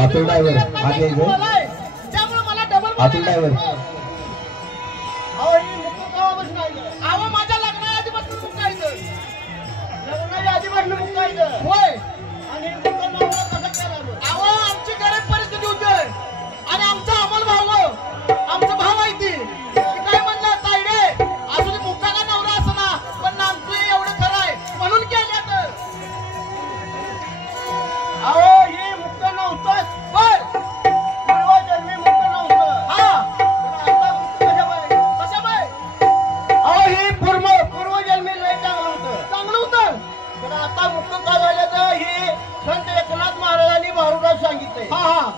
Atul driver आगे त्यामुळे मला डबल अतुल ड्रायव्हर अहो माझ्या लग्नाआधीपासून मुकायचं लग्नाच्या आधीपासून मुकायचं होय आणि अहो आमची गरीब परिस्थिती होती आणि आमचा अमोल भाऊ आमचा भाव आहे ती काय म्हणलं ताईडे अजून मुकाला नवरा असना पण आमचं एवढं खरं आहे म्हणून केलं तर अहो हे मुक्त नव्हतं बर पूर्व जन्मी मुक्त नव्हतं हा कशा बाय अहो हे पूर्व जन्मी लय चांगलं होतं पण आता मुक्त का झालं तर हे संत एकनाथ महाराजांनी भारूराज सांगितलंय हा हा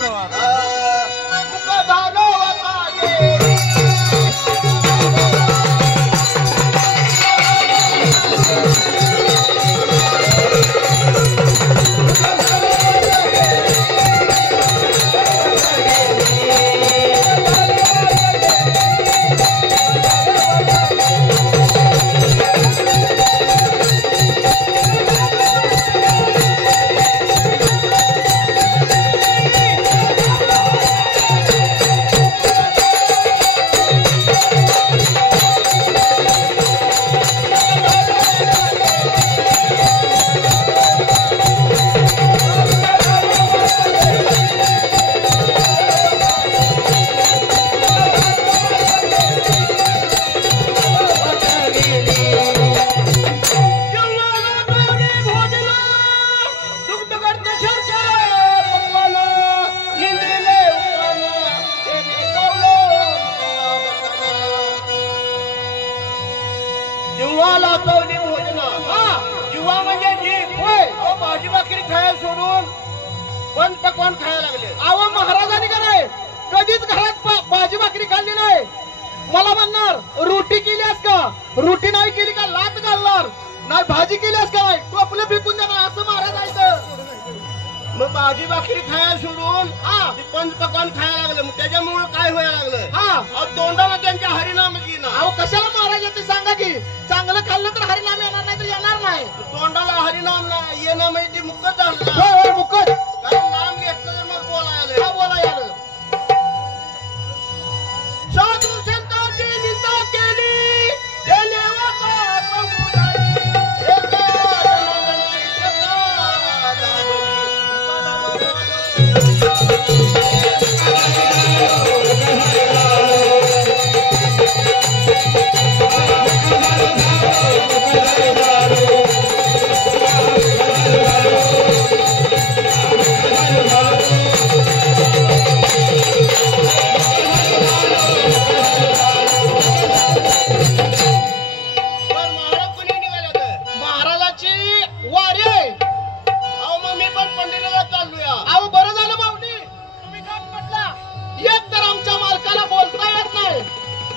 Come on. खाय सोडून पण पकवान खायला लागले. अहो महाराजांनी का नाही कधीच घरात भाजी भाकरी खाल्ली नाही. मला म्हणणार रोटी केलीस का, रोटी नाही केली का लात घालणार नाही, भाजी केलीस का नाही टोपलं फेकून देणार असं महाराज आहे. मग भाजी भाकरी खायला सोडून पंच पकवान खायला लागलं. मग त्याच्यामुळे काय व्हायला लागलं, तोंडाला त्यांच्या हरिनाम येईना. अहो कशाला महाराज ते सांगा की चांगलं खाल्लं तर हरिनाम येणार नाही तर येणार नाही. तोंडाला हरिनाम नाही येणं म्हणजे ती मुक्कच झालं. मुक्कच कारण नाम घेतलं तर मग बोलायला बोलायला साधू संतांची निंदा केली त्याने वाका बघू नाही.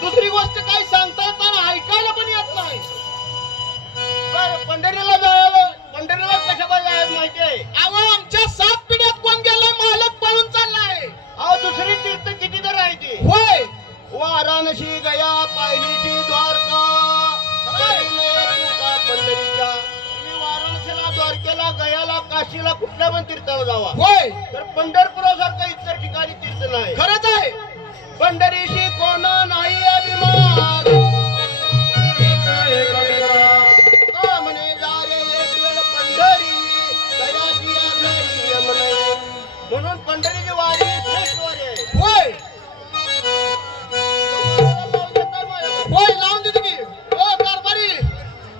दुसरी गोष्ट काही सांगता येत नाही, ऐकायला पण येत नाही. पंढरीला जायला पंढरीला कशाला जायला माहितीये. अहो आमच्या 7 पिढ्यात कोण गेलाय मालक पळून चाललाय. अहो दुसरी तीर्थ किती तर राहते. होय वाराणसी गया पाहिलीची द्वारका पंढरीच्या. तुम्ही वाराणसीला द्वारकेला गयाला काशीला कुठल्या पण तीर्थाला जावा. होय तर पंढरपुरासारखं इतर ठिकाणी तीर्थ नाही. खरंच आहे. पंढरीशी कोण नाही अभिमान म्हणे जा रे एक वेळ पंढरी दयाची घरी यमने. म्हणून पंढरीची वारी श्रेष्ठ वारी आहे. होय होय लावून देतो की. हो कारभारी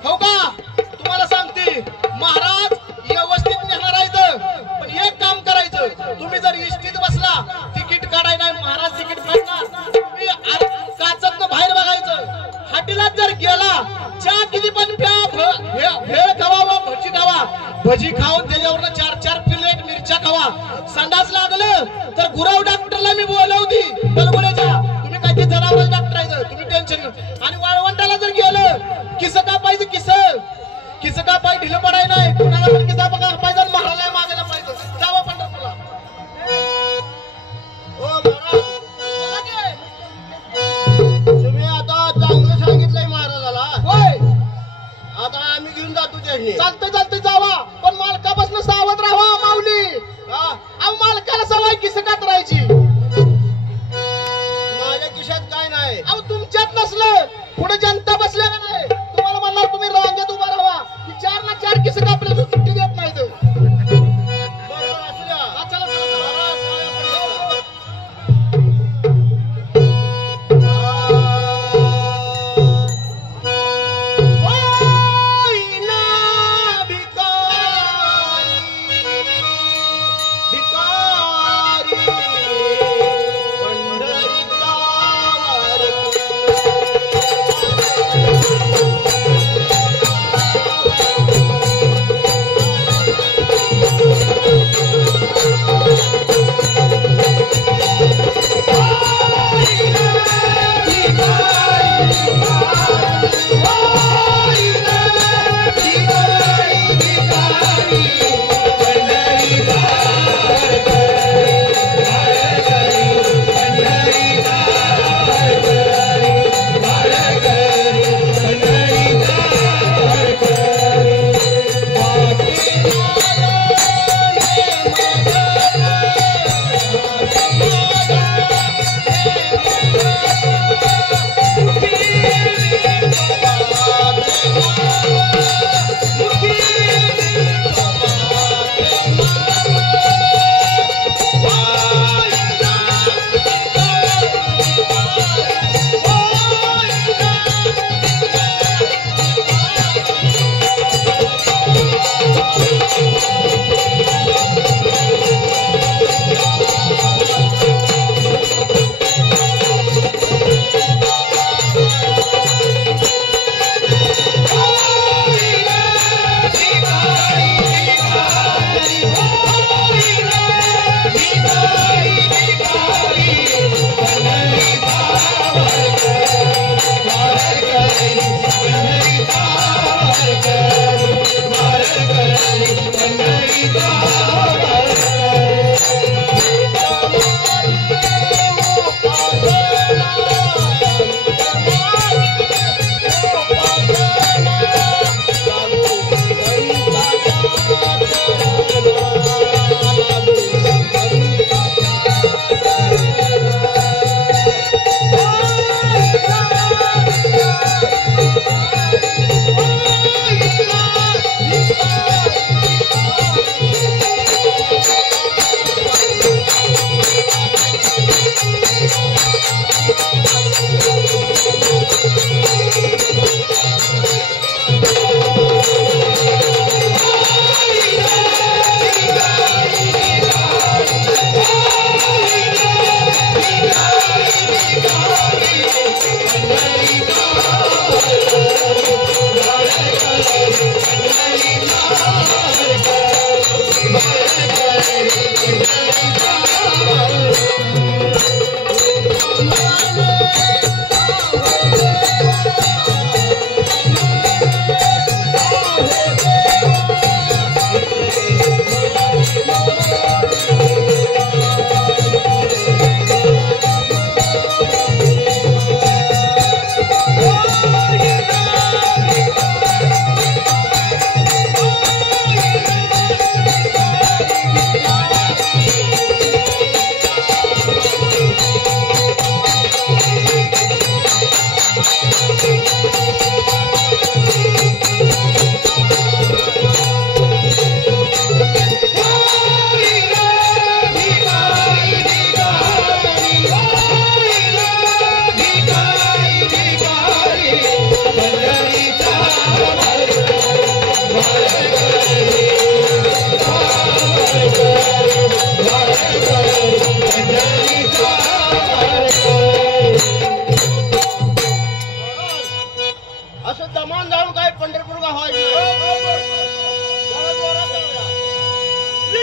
हो का तुम्हाला सांगते महाराज व्यवस्थित नेणार आहे. पण एक काम करायचं, तुम्ही जर इष्टीत बसला तिकीट काढाय नाही महाराज तिकीट काढणार. तुम्ही काचतनं बाहेर बघायचं. हाटीलात जर गेला चहा किती पण भेळ खावा भजी खावा, भजी खाऊन त्याच्यावर 4-4 प्लेट मिरच्या खावा. संडास लागलं तर गुराव डॉक्टरला मी बोलवती बलगुण्याच्या. तुम्ही काय ते जनावर डॉक्टर आहे तुम्ही टेन्शन. आणि वाळवंटाला जर गेलं किस कापायचं किस कापाय ढिलं पडाय नाही. कुणाला पण किसा कापायचा महाराला मागायला पाहिजे. जावा पंढरपूरला. तुम्ही आता चांगलं सांगितलंय महाराजाला. होय आता आम्ही घेऊन जातो त्याने. चालतंय जावा पण मालकापासून सावध राहा माऊली. अहो मालकाला सवय किसकात राहायची. माझ्या खिशात काय नाही. अहो तुमच्यात नसलं पुढे जनता बसल्या का नाही तुम्हाला म्हणणार तुम्ही रांगेत उभा राहा. 4 ना 4 किसका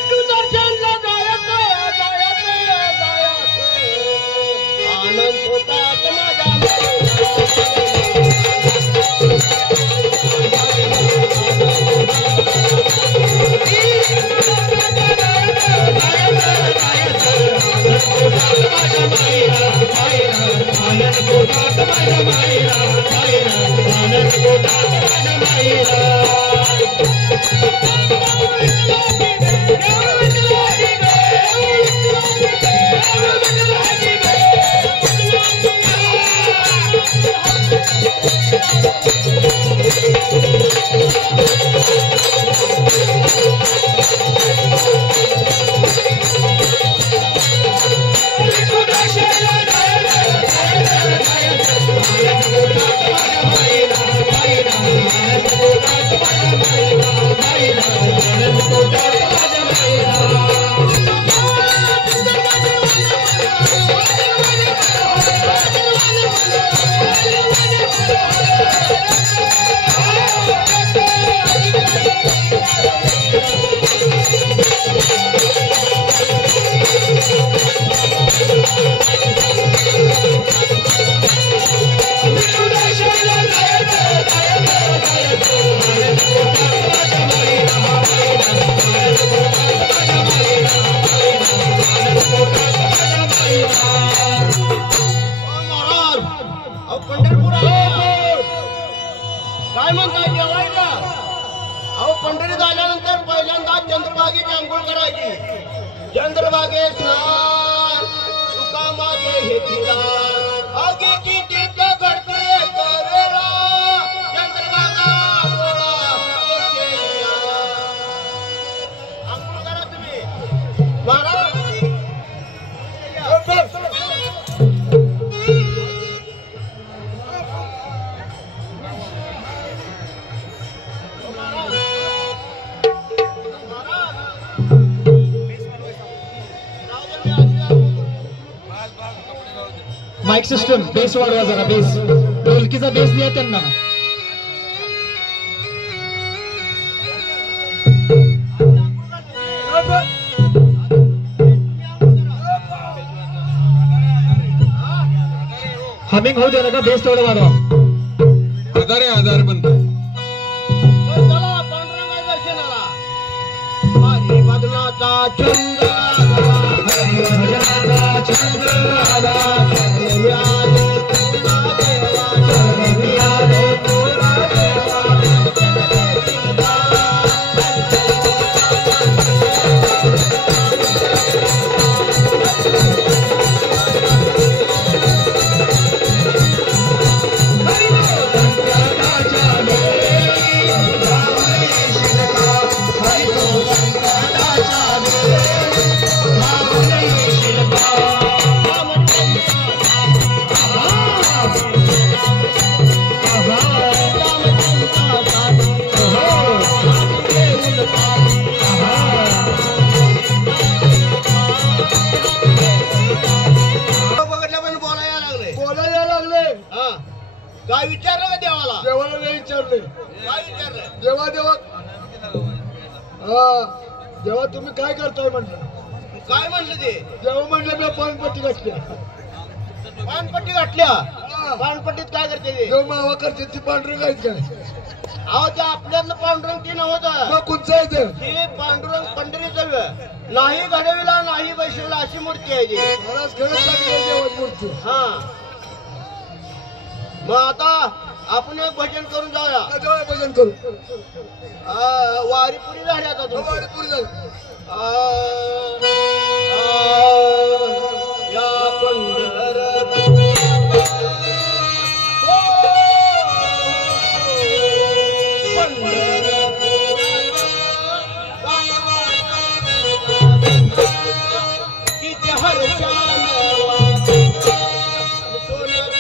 विठू दर्शनला जायचं जायचं जायचं आनंद होतात काय म्हणताय जेवायला? अहो पंढरीत आल्यानंतर पहिल्यांदा चंद्रभागेची अंघोळ करायची. चंद्रभागे स्नान तुका मागे हे ठिकाण आगीची तीर्थ घडते करेला चंद्रभागा अंघोळ करा तुम्ही महाराज. माइक सिस्टम बेस वाढवा जरा बेस ढोलकीचा बेस द्या त्यांना. हमिंग होऊ दे नका बेस थोडं वाढवा. हजार बनतो. चला पांडुरंगा दर्शनाला. हरी बदनाचा चंद्र काय विचारलं का देवाला? देवाला नाही विचारले. काय विचारलं? देवा देवा देवा तुम्ही काय करताय म्हणलं. काय म्हणलं ते? देवा म्हणलं मी पानपट्टी घातली. पानपट्टी घातल्या. पानपट्टीत काय करते ते? देव मावा करते ती पांढरं आहेत काय. अहो ते आपल्यातलं पांडुरंग ती नव्हतं. मग कोणचं आहे ते? ती पांडुरंग पंढरीचं नाही घडविला नाही बैसवला अशी मूर्ती आहे ती. महाराज खरंच चांगली आहे देवाची मूर्ती. हा मग आता आपण एक भजन करून जाऊया. देवा भजन करू. वारी पुरी झाली आता तुमची. वारी पुरी झाली. या पंढर किती हर्षान सोनर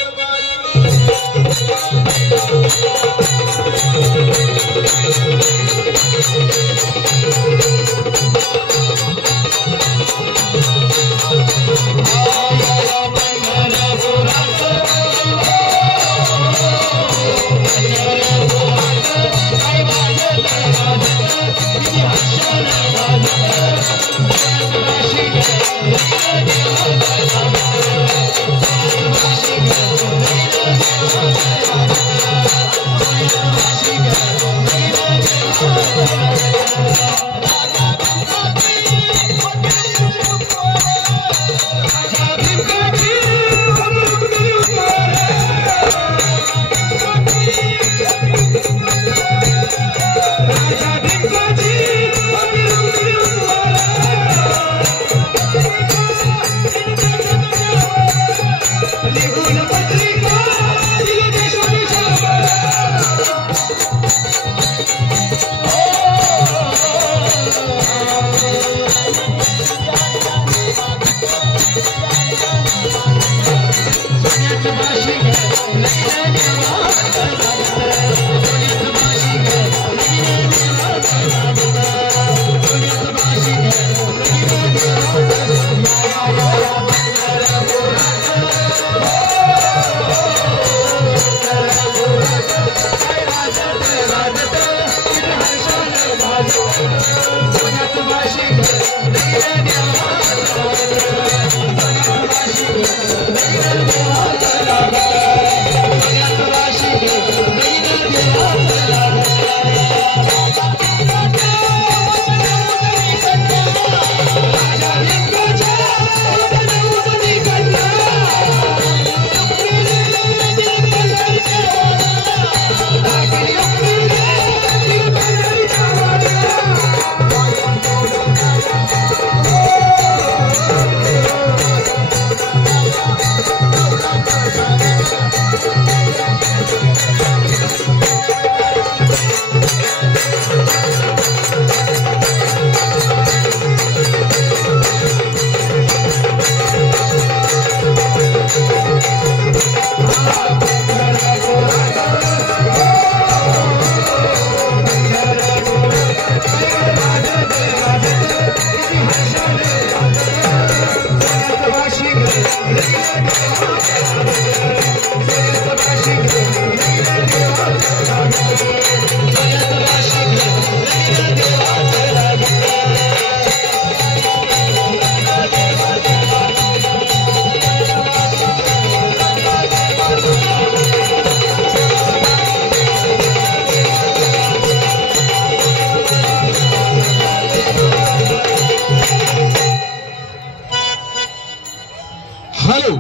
हॅलो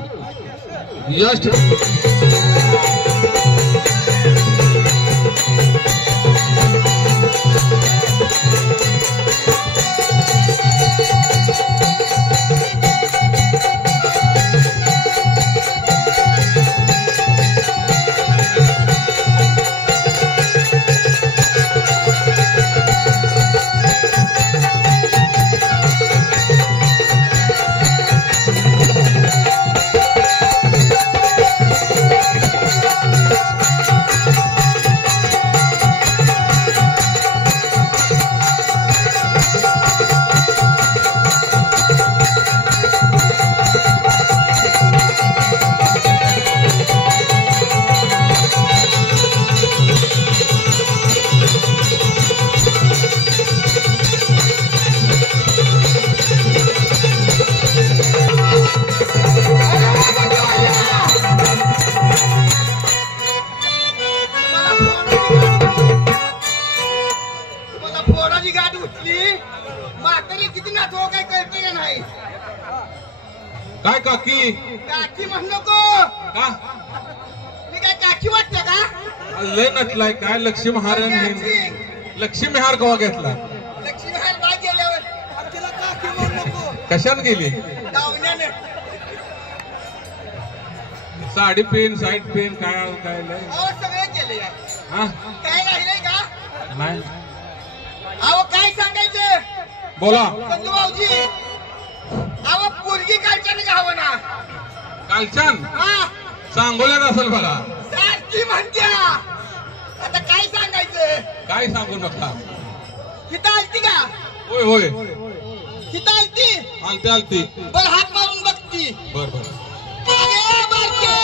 यश फोडाची गाठ उठली म्हातारी किती नाचव काय कळते का नाही काय काकी काकी म्हण नको का मी काय काकी वाटते का लय नटलाय काय लक्ष्मी हारण लक्ष्मी हार कवा घेतला लक्ष्मी हार बा गेल्यावर तिला काकी म्हण नको कशात गेली दावण्याने साडी पेन साईड पेन काय काय लय अहो सगळे केले यार हा काय राहिलंय का नाही अहो काय सांगायचं बोला संजू भाऊजी अहो पोरगी कालच्याने गावं ना कालचान हा सांगोल्यात असेल बघा सारखी म्हणत्या आता काय सांगायचं काय सांगू नका हिथं आलती का होय होय हिथं आलती आलते आलते बरं हात मारून बघती बर बर अरे बारके!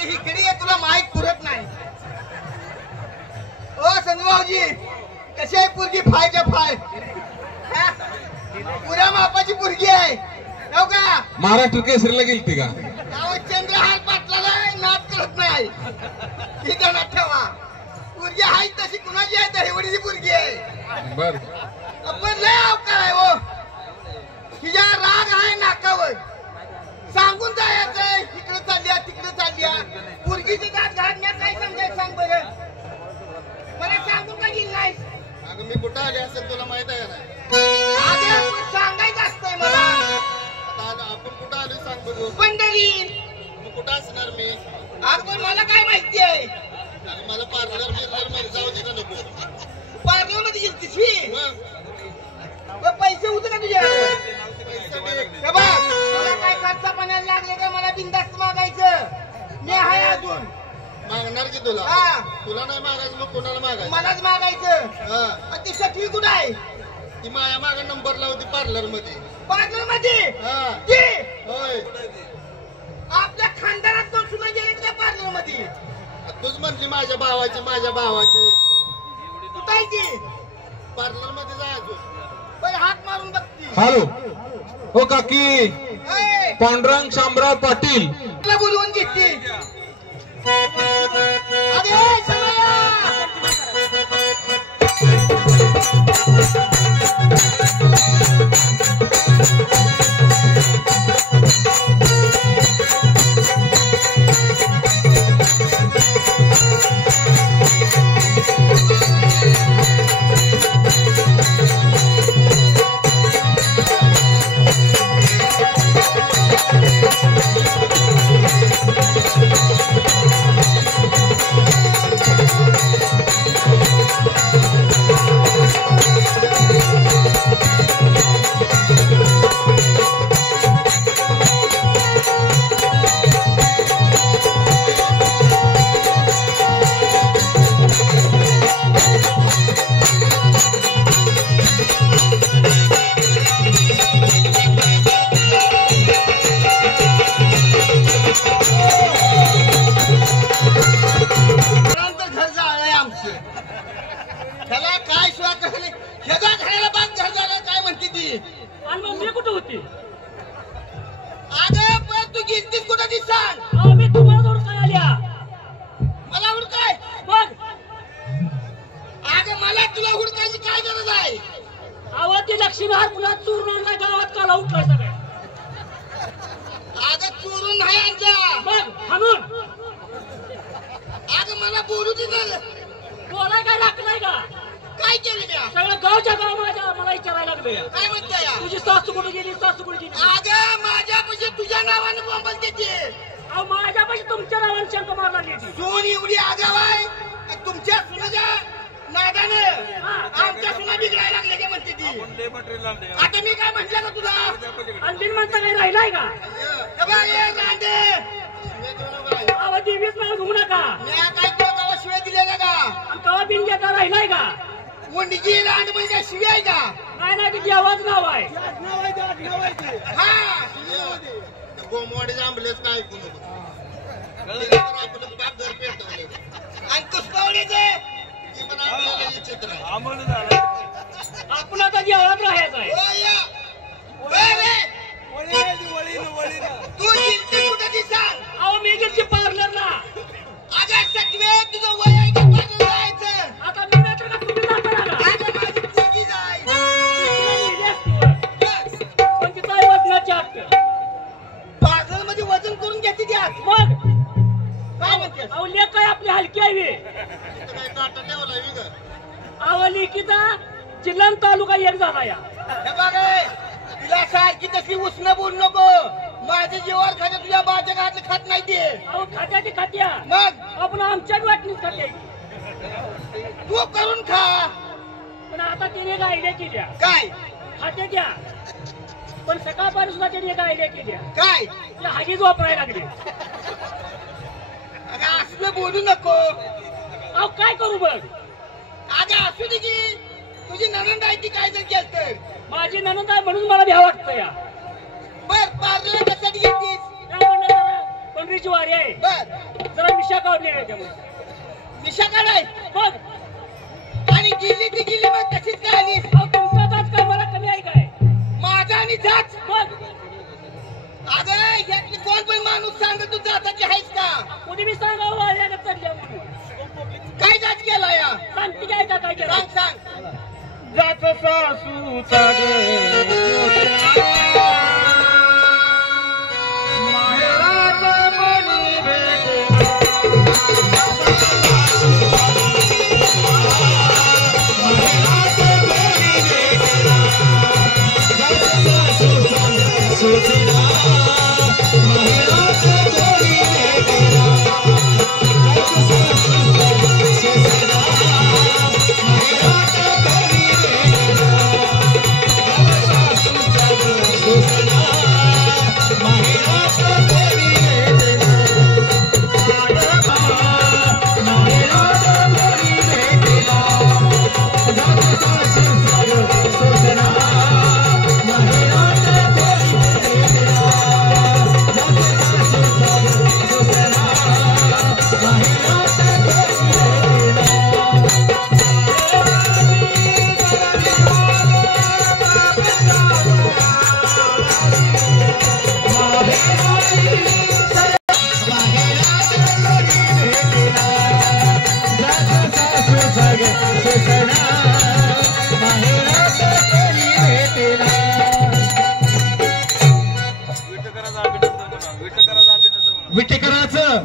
अरे इकडे ये, तुला माहित पुरत नाही. ओ संजूभाऊजी, कशी आहे पोरगी? फायच्या फाय हा? पुऱ्या मापाची पोरगी आहे हो का? महाराष्ट्र केसरीला गेलती का? अहो चंद्रहार पाटलाला नाद करत नाही. ही ध्यानात ठेवा. पोरगी आहे तशी कुणाची आहे? दहिवडीची पोरगी आहे. बर आपण लय अवकाळ आहे हो. हिच्या राग आहे नाकावर. सांगून जायचं इकडे चालल्या तिकडे चालल्या. पोरगीचे दात घालण्यात काय समजायचं सांग बरं. मला सांगून का गेली नाहीस? अगं मी कुठं आले असेल तुला माहित आहे ना? आधी आपण सांगायचं असतंय मला. आता आपण कुठं आलो सांग बघू. पंढरी. मग कुठं असणार मी? अगं मला काय माहिती आहे? अगं मला पार्लर मध्ये जाऊ दे का नको? पार्लर मध्ये गेलतीस ही? मग पैसे होते का तुझ्या? पैसे दे. हे बघ, तुला काय खर्चा पाण्याला लागले का मला बिनधास्त मागायचं. मी आहे अजून. मागणार की तुला? हा. तुला नाही मागायचं मग कोणाला मागायचं? मलाच मागायचं. हा. आणि ती सटवी कुठं आहे? ती माया माग नंबर लावती पार्लर मध्ये. पार्लर मध्ये हा. ती होय. आपल्या खानदानात दोन सुना गेले त्या पार्लर मध्ये. तूच म्हणली माझ्या भावाची कुठं आहे ती? पार्लर मध्ये जायचो. बरं हात मारून बघती. हॅलो हो काकी, ए, पांडुरंग शामराव पाटील. तुला बोलवून घेतली. अरे शमया! आता मी काय म्हटलं का तुला? अंतिम म्हणता काही राहिलाय का? दिवीच मला घुमू नका. मी काय कवा शिव्या दिल्या का? कवा बिन घेता राहिलाय का? मुंडकी लांड म्हणजे शिव्या आहे का? नाही नाही, तिची आवाज नाव आहे. हा गोमवाडी आंबलेच काय ऐकू नको. आपलं बाप घर पेटवलं आणि कुसकावडीचे ती पण आपल्याला चित्र आहे. आपण आता जेवणात राहायचं आहे. तू गेलती कुठं ती सांग. अहो मी गेलती पार्लरला. अगं सटवे तुझं वय आहे का पार्लर जायचं? आता मी नाही तर तुम्ही जाता ना. अगं माझी पोरगी जाय. पण तिथं आहे वजनाची हट्ट. पार्लर मध्ये वजन करून घेते ती आत. मग काय म्हणते? अहो लेक काय आपली हलकी आहे. तिथं काही काटा ठेवलाय मी ग. अहो लेकीचा जिल्हा तालुका एक झाला या. हे बघ तिला सारखी तशी उष्ण बोलू नको. माझ्या जीवावर खात्या तुझ्या बाच्या घातले खात नाही ते. अहो खात्या ती खात्या. मग आपण आमच्या वाटणीच खाते. तू करून खा. पण आता तिने एक आयडिया केल्या. काय? खाते द्या. पण सकाळपासून सुद्धा तिने एक आयडिया केल्या. काय? तिला हागीच वापरायला लागली. अगं असलं बोलू नको. अहो काय करू बघ. अगं असू दे की तुझी ननंद आहे ती काय जर केलं तर. माझी ननंद आहे म्हणून मला भ्या वाटतं या. बर पार्लर कशासाठी घेतलीस? पण पंढरीची वारी आहे. बर जरा मिशा काढली आहे त्यामुळे. मिशा काढाय बघ आणि गेली ती गेली मग कशीच काय आली अहो, तुमचा जात काय मला कमी आहे काय? माझा आणि जात बघ अगं यातली कोण पण माणूस सांग तू जाताची आहेस का कोणी मी सांगावं वाऱ्याला चढल्या म्हणून. काय जात केला या सांगते काय का काय केलं? सांग सांग जात सासूचा विटेकरांचं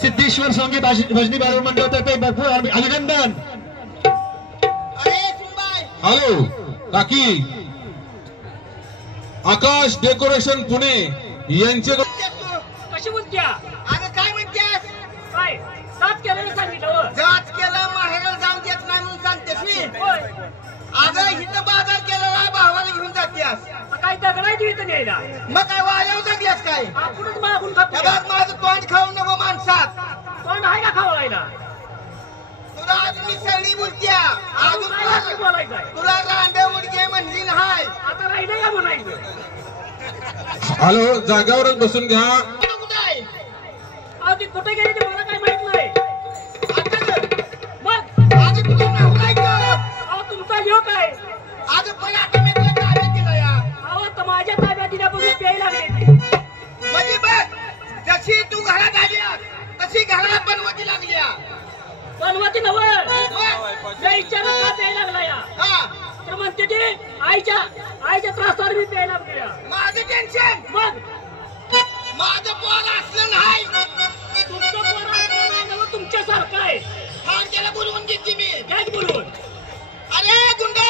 सिद्धेश्वर स्वामी भजनी बाजार मंडळातर्फे भरपूर अभिनंदन. अरे सुनबाई हॅलो काकी, आकाश डेकोरेशन पुणे यांचे कशी बोलत्या? अगं काय म्हणतेस काय सात केलं सांगितलं. जात केला माहेराला जाऊन देत नाही म्हणून सांगतेस मी होय अगं इथं बाजार केलेला भावाला घेऊन जातेस काय दगडाय देत न्यायला. मग काय वायाव जगल्यास काय आपणच मागून हे खातो. बघ माझं तोंड खाऊन नको माणसात कोण आहे का खावायला? तुला आज मी सगळी बोलत्या अजून काय वाटलं बोलायचं आहे? तुला रांडे उडगे म्हणली नाही आता राहिलं का म्हणायचं? हॅलो, जागावरच बसून घ्या. तू कुठं आहे अहो ती कुठे गेली ते मला काय माहित नाही. आता गं. मग आज तुझं नाव नाही का अहो तुमचा ह्यो काय? आज पण आता मी तुला ताब्यात दिलं या अहो तर माझ्या ताब्यात दिल्यापासून प्यायला लागले. म्हणजे बघ जशी तू घरात आली तशी घराला बनवती लागली बनवती नवं त्या इच्छानं का प्यायला लागला या? हा तर म्हणते ते आईच्या त्रासावर मी प्यायला लागल्या. माझं टेन्शन मग माझं पोर असलं नाही तुमचं पोर असलं नाही नवं तुमच्यासारखं आहे. हा त्याला बोलवून घेतली मी काय बोलून? अरे गुंडा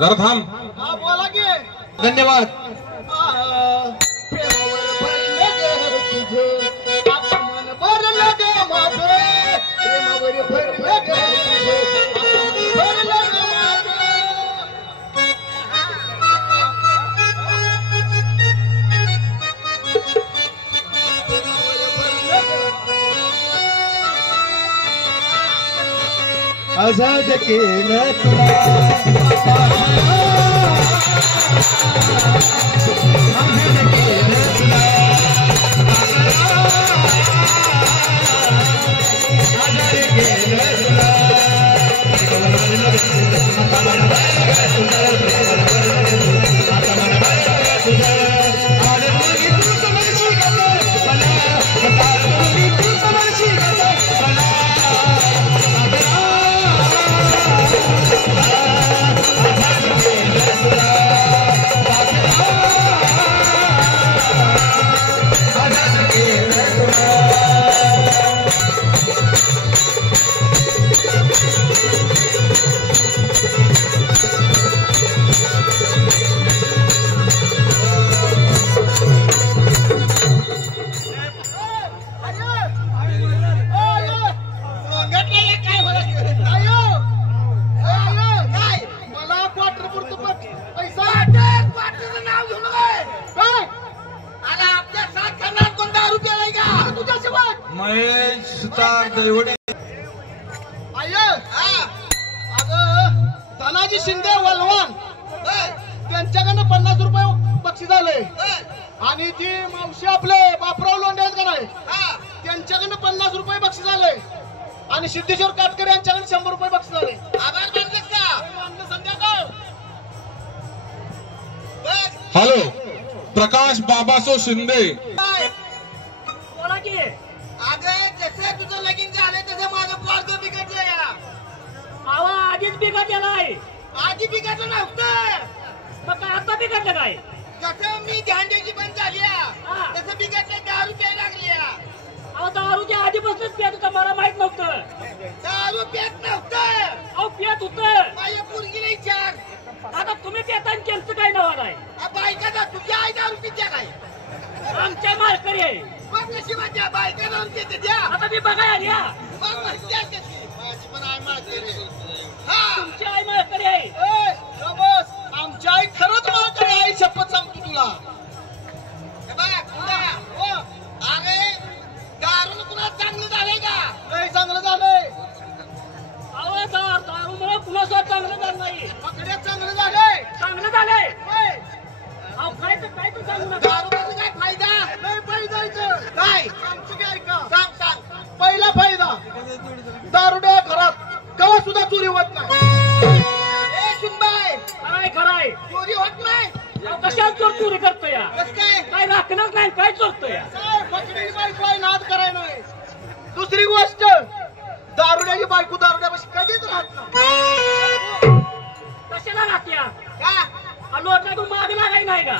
जरा थांब. हा बोला की धन्यवाद. आजाद केलं तुला महेश सुतार दैवडे. अगं धनाजी शिंदे वलवान त्यांच्याकडनं 50 रुपये बक्षीस झाले आणि ती मावशी आपले बापराव लोंढे आहेत का नाही त्यांच्याकडनं 50 रुपये बक्षीस झाले आणि सिद्धेश्वर काटकर यांच्याकडे 100 रुपये बक्षीस झाले. आभार मानले का संध्याकाळ. हॅलो प्रकाश बाबासो शिंदे. बोला की अगं जसं तुझं लगीन झालंय तसं माझं पोरगं बिघडलं या. आवा आधीच बिघडलेलाय. आधी बिघडलं नव्हतं. मग काय आता बिघडलं काय? जसं मी ध्यान द्यायची बंद झाली हा. तसं बिघडलं 10 रुपये लागली. अहो दारूच्या आधीपासूनच पियत होता मला माहित नव्हतं. दारू पेत नव्हतं. अहो पियत होतं. माझ्या पोरगीला विचार. आता तुम्ही पिता आणि त्यांचं काय नाव आहे? बायका तुझ्या आई दारू पित्या काय? आमच्या मालकरी आहे. मग कशी माझ्या बायका दारू पिते द्या. आता मी बघाय आली हा. मग म्हणत्या कशी? माझी पण आई माळकरी. हा तुमची आई मालकरी आहे. ए, शाबास. आमची आई खरंच माळकरी आहे. शपथ सांगतो तुला. हे बघ, तुला. हो. अरे दारू तुला चांगलं झालंय का? नाही चांगलं झालंय. अहो दारूमुळे कुणासोबत चांगलं झालं नाही. पकड्यात चांगलं झालंय. चांगलं झालंय. होय. अहो काय तर सांगू नका. दारूचा काय फायदा? नाही फायदा इथं. काय? आमचं काय ऐका. सांग. पहिला फायदा दारुड्या घरात कवा सुद्धा चोरी होत नाही. ए सुनबाई खराय चोरी होत नाही. अहो कशाला चोरी करतो या? कसं काय? काय राखणच नाही काय चोरतो या? काय पकडी बायको नाद कराय नाही. दुसरी गोष्ट दारुड्याची बायको दारुड्यापाशी कधीच राहत नाही. कशाला राहत्या? का? लोटला तू माग लागाय नाही का?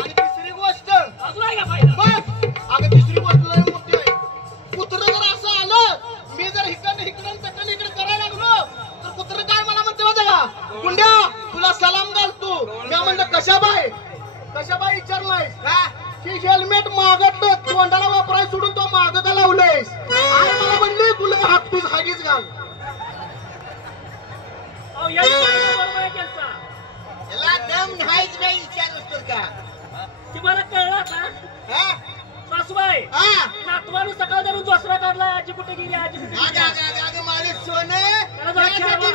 आणि तिसरी गोष्ट अजून आहे का फायदा? बस. अगं तिसरी गोष्ट लय मोठी आहे. कुत्र जर असं आलं मी जर इकडं तकडं इकडे करायला लागलो तर कुत्र काय मला म्हणते माहिती का? गुंड्या तुला सलाम घालतो. मी म्हणलं कशाबाई विचारलाय की हेल्मेट मागतलं तोंडाला वापराय सोडून तो माग का लावलंयस? आणि मला म्हणले तुला हात तुझ हागीच घाल. अहो या बरोबर आहे त्यांचा. याला दम नाहीच नाही विचारतोस का? ती मला कळलं का? सासूबाई नातवानं सकाळ धरून दुसरा काढला. आजी कुठे गेली? आजी कुठे गेली? माझे सोनं त्याला जरा खेळवा.